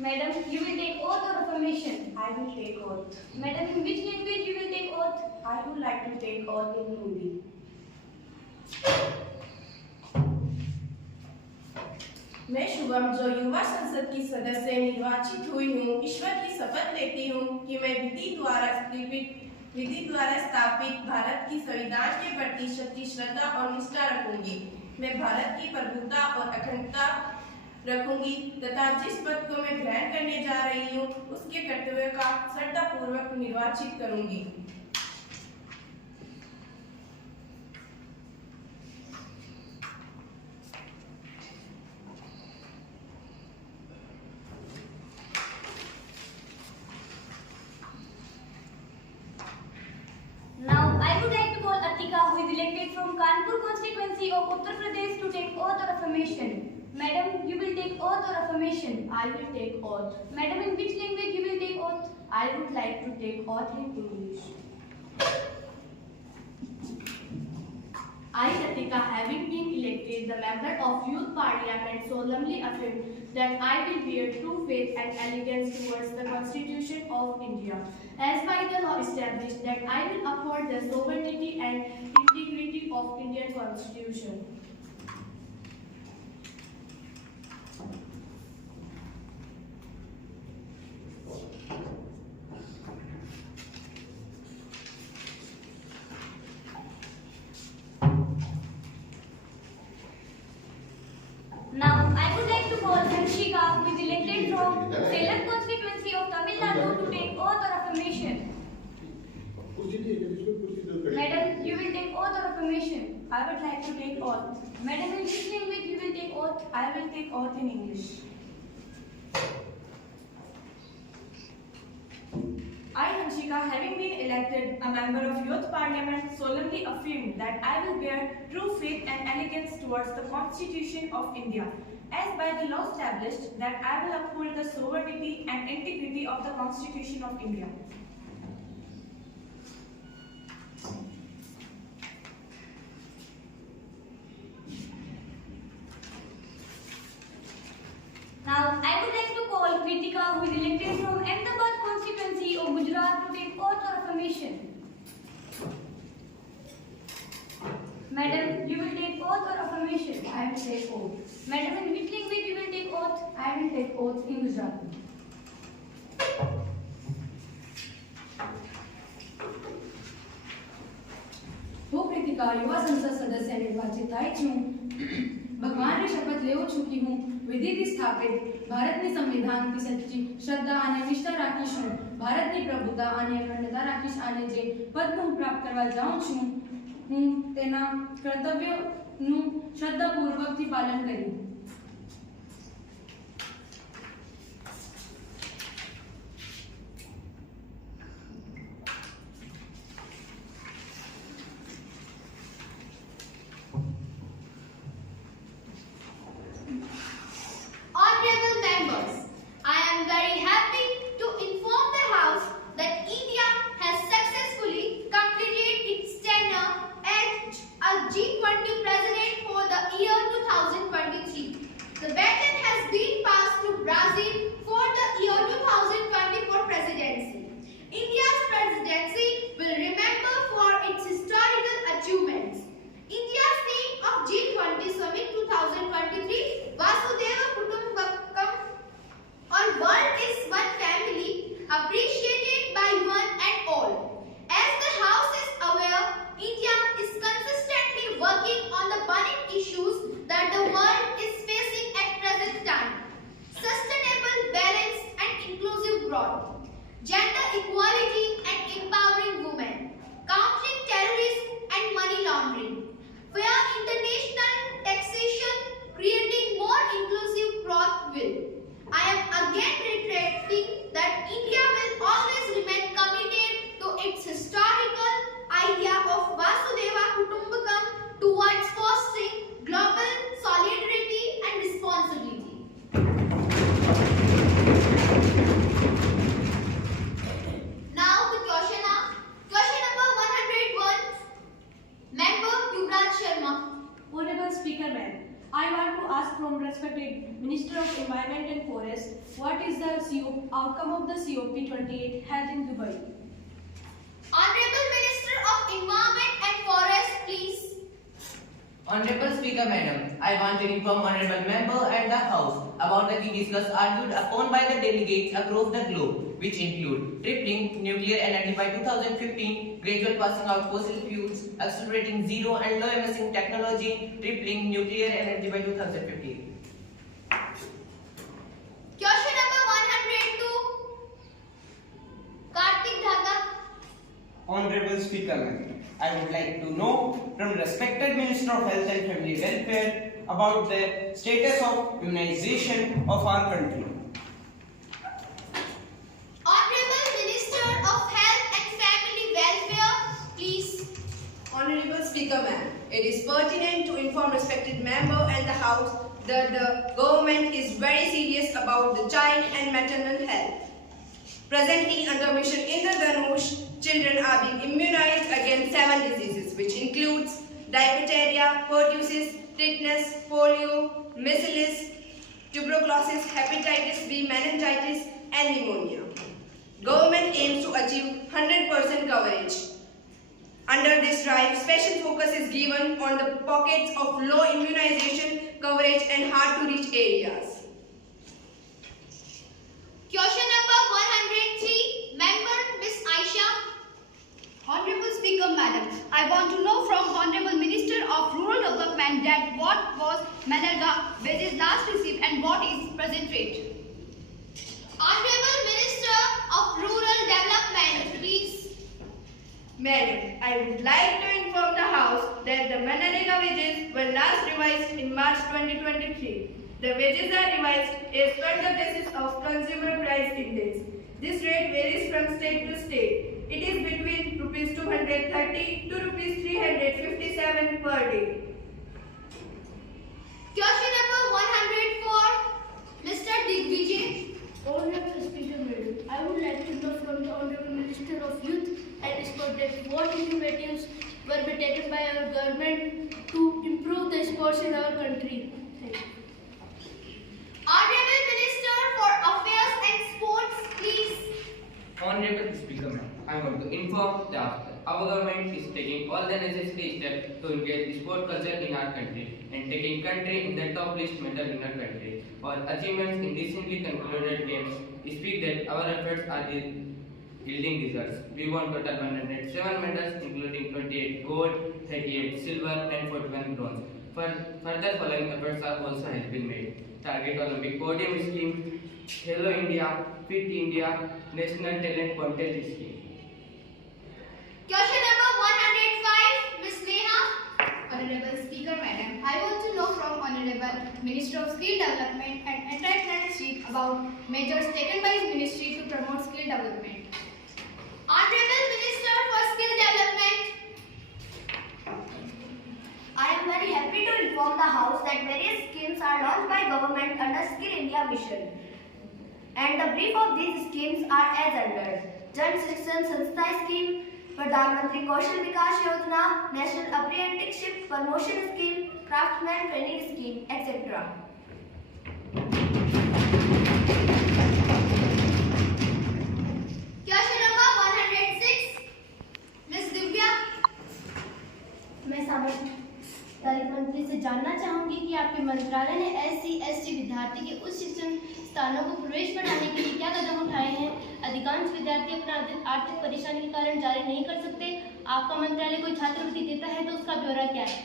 Madam, you will take oath or affirmation? I will take oath. Madam, in which language you will take oath? I would like to take oath in Hindi. मैं शुभम जो युवा संसद की सदस्य निर्वाचित हुई हूँ, ईश्वर की शपथ लेती हूँ कि मैं विधि द्वारा स्थापित भारत की संविधान के प्रति सच्ची श्रद्धा और निष्ठा रखूंगी। मैं भारत की प्रभुता और अखंडता रखूंगी तथा जिस पद को मैं ग्रहण करने जा रही हूँ उसके कर्तव्यों का श्रद्धापूर्वक निर्वाचित करूंगी। Now, I would like to call Atika, who is elected from Kanpur constituency of Uttar Pradesh, to take oath or affirmation. Madam, you will take oath or affirmation? I will take oath. Madam, in which language you will take oath? I would like to take oath in English. I, Atika, having been elected the member of Youth Parliament, solemnly affirm that I will bear true faith and allegiance towards the Constitution of India, as by the law established, that I will uphold the sovereignty and integrity of Indian Constitution. Now, I would like to call Hanshika, who is elected from Salem constituency of Tamil Nadu, to take oath or affirmation. Madam, you will take oath or affirmation? I would like to take oath. Madam, in which language you will take oath? I will take oath in English. I, Hanshika, having been elected a member of Youth Parliament, solemnly affirm that I will bear true faith and allegiance towards the Constitution of India, as by the law established, that I will uphold the sovereignty and integrity of the Constitution of India. Now, I would like to call Kritika, who is elected from Ahmedabad constituency of Gujarat, to take oath or affirmation. Madam, you will take oath or affirmation? I will take oath. Madam, in which language you will take oath? I will take oath in Gujarati. હું કૃતિકા યુવા સંસદ સદસ્ય નિર્વાચિત થઈ છું ભગવાનની શપથ લેવું છું કે હું વિધિથી સ્થાપિત ભારતની સંવિધાનથી સચ્ચી શ્રદ્ધા અને નિષ્ઠા રાખીશું ભારતની પ્રભુતા અને અખંડતા રાખીશ અને જે પદ હું પ્રાપ્ત કરવા જાઉં છું હું તેના કર્તવ્યોનું શ્રદ્ધાપૂર્વકથી પાલન કરીશ. Honorable members, I am very happy to inform the House that India has successfully completed its tenure as a G20 president for the year 2023. The baton has been passed to Brazil for the year 2024 presidency. India's presidency will remember for its historical achievements. India's theme of G20 Summit 2023, Vasudhaiva Kutumbakam, or World is One Family, appreciated by one and all. As the House is aware, India is consistently working on the burning issues that the world is facing at present time. Sustainable, balanced and inclusive growth, gender equality and empowering women, countering terrorism and money laundering, fair international taxation, creating more inclusive growth will. I am again reiterating that India will always remain committed to its historical idea of Vasudhaiva Kutumbakam towards fostering global solidarity and responsibility. Now the question number 101, Member Yuvraj Sharma. Honorable Speaker, Ma'am, I want to ask from respected Minister of Environment and Forest, what is is the outcome of the COP28 held in Dubai? Honorable Minister of Environment and Forest, please. Honorable Speaker Madam, I want to inform Honorable Member and the House about the key discussed argued upon by the delegates across the globe, which include tripling nuclear energy by 2015, gradual passing out fossil fuels, accelerating zero and low emission technology, tripling nuclear energy by 2015. Question number 102. Kartik Dhaka. Honorable Speaker Madam, I would like to know from respected Minister of Health and Family Welfare about the status of immunization of our country. Honorable Minister of Health and Family Welfare, please. Honorable Speaker Ma'am, it is pertinent to inform respected member and the House that the government is very serious about the child and maternal health. Presently, under Mission Indradhanush, children are being immunized against 7 diseases, which includes diphtheria, pertussis, tetanus, polio, measles, tuberculosis, hepatitis B, meningitis, and pneumonia. Government aims to achieve 100% coverage. Under this drive, special focus is given on the pockets of low immunization coverage and hard-to-reach areas. Question number 103. Member Miss Aisha. Honorable Speaker Madam, I want to know from Honorable Minister of Rural Development that what was Manarga wages last received and what is present rate? Honorable Minister of Rural Development, please. Madam, I would like to inform the House that the Manarega wages were last revised in March 2023. The wages are revised as per the basis of Consumer Price Index. This rate varies from state to state. It is between Rs 230 to Rs 357 per day. Question number 104. Mr. Digvijay. Honorable Speaker Madam, I would like to know from the Honorable Minister of Youth and Sport that what initiatives were be taken by our government to improve the sports in our country. Thank you. Honorable Minister for Affairs and Sports, please. Honorable Speaker Ma'am, I want to inform that our government is taking all the necessary steps to engage the sport culture in our country and taking country in the top list medal in our country. Our achievements in recently concluded games speak that our efforts are yielding results. We won total 107 medals including 28 gold, 38 silver and 41 bronze. Further following efforts are also has been made. Target Olympic podium scheme, Hello India, Fit India, National Talent Contest scheme. Question number 105. Miss Neha. Honorable Speaker Madam, I want to know from Honorable Minister of Skill Development and Entrepreneurship about measures taken by his ministry to promote skill development. Honorable Minister for Skill Development. I am very happy to inform the House that various schemes are launched by government under Skill India Mission. And the brief of these schemes are as under: Jan Shikshan Sanstha Scheme, Pradhan Mantri Kaushal Vikas Yojana, National Apprenticeship Promotion Scheme, Craftsman Training Scheme, etc. Question number 106. Miss Divya. मैं सामाजिक मंत्री से जानना चाहूंगी कि आपके मंत्रालय ने SC/ST विद्यार्थी के उच्च शिक्षण स्थानों को प्रवेश बढ़ाने के लिए क्या कदम उठाए हैं? अधिकांश विद्यार्थी अपना आर्थिक परेशानी के कारण जारी नहीं कर सकते। आपका मंत्रालय कोई छात्रवृत्ति देता है तो उसका ब्यौरा क्या है?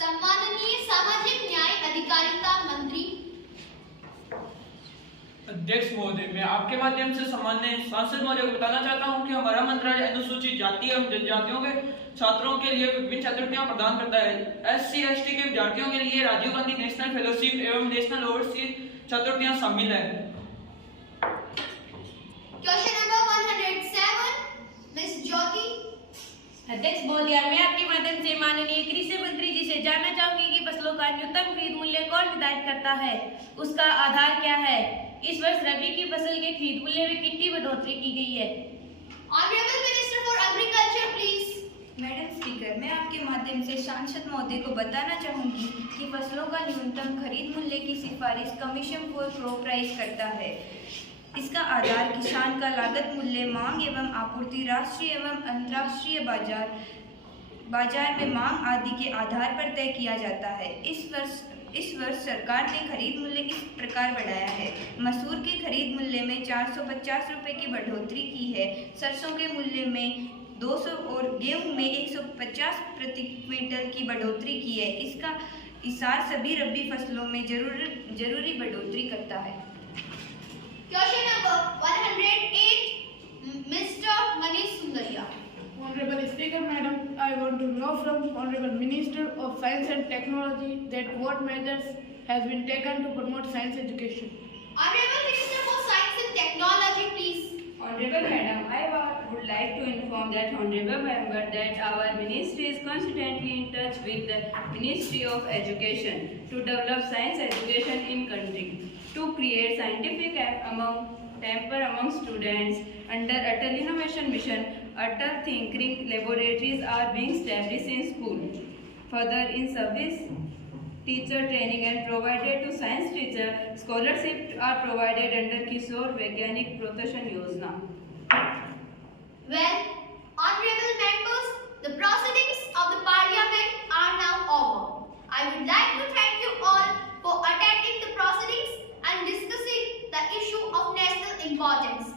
सम्माननीय सामाजिक न्याय अधिकारिता मंत्री। अध्यक्ष महोदय, मैं आपके माध्यम से सम्माननीय सांसद महोदय को बताना चाहता हूं कि हमारा मंत्रालय अनुसूचित जाति एवं जनजातियों के छात्रों के लिए विभिन्न छात्रवृत्तियां प्रदान करता है। SC/ST के विद्यार्थियों के लिए राजीव गांधी नेशनल फेलोशिप एवं नेशनल ओवरसीज छात्रवृत्तियां शामिल है। Question number 107। मिस ज्योति। अध्यक्ष महोदय, मैं आपके माध्यम से माननीय कृषि मंत्री जी से जानना चाहूंगी कि फसलों का न्यूनतम खरीद मूल्य कौन निर्धारित करता है, उसका आधार क्या है? इस वर्ष रबी की फसल के खरीद मूल्य में कितनी बढ़ोतरी की गई है? Honourable minister for agriculture please. Madam speaker, मैं आपके माध्यम से सांसद महोदय को बताना चाहूँगी कि फसलों का न्यूनतम खरीद मूल्य की सिफारिश कमीशन फॉर क्रॉप प्राइस करता है। इसका आधार किसान का लागत मूल्य, मांग एवं आपूर्ति, राष्ट्रीय एवं अंतर्राष्ट्रीय बाजार में मांग आदि के आधार पर तय किया जाता है। इस वर्ष सरकार ने खरीद मूल्य इस प्रकार बढ़ाया है। मसूर के खरीद मूल्य में 450 रुपये की बढ़ोतरी की है, सरसों के मूल्य में 200 और गेहूं में 150 प्रति क्विंटल की बढ़ोतरी की है। इसका इसार सभी रबी फसलों में जरूरी बढ़ोतरी करता है। Question number 108, Mr. Manish Sundaria. Honorable Speaker, Madam, I want to know from Honorable Minister of Science and Technology that what measures has been taken to promote science education. Honorable Minister for Science and Technology, please. Honorable Madam, I would like to inform that Honorable Member that our Ministry is constantly in touch with the Ministry of Education to develop science education in country, to create scientific temper among students. Under Atal Innovation Mission, Atal Thinking Laboratories are being established in school. Further, in service teacher training and provided to science teacher, scholarships are provided under Kishore Vaigyanik Protoshan Yojana. Well, honorable members, the proceedings of the parliament are now over. I would like to thank you all for attending the proceedings and discussing the issue of national importance.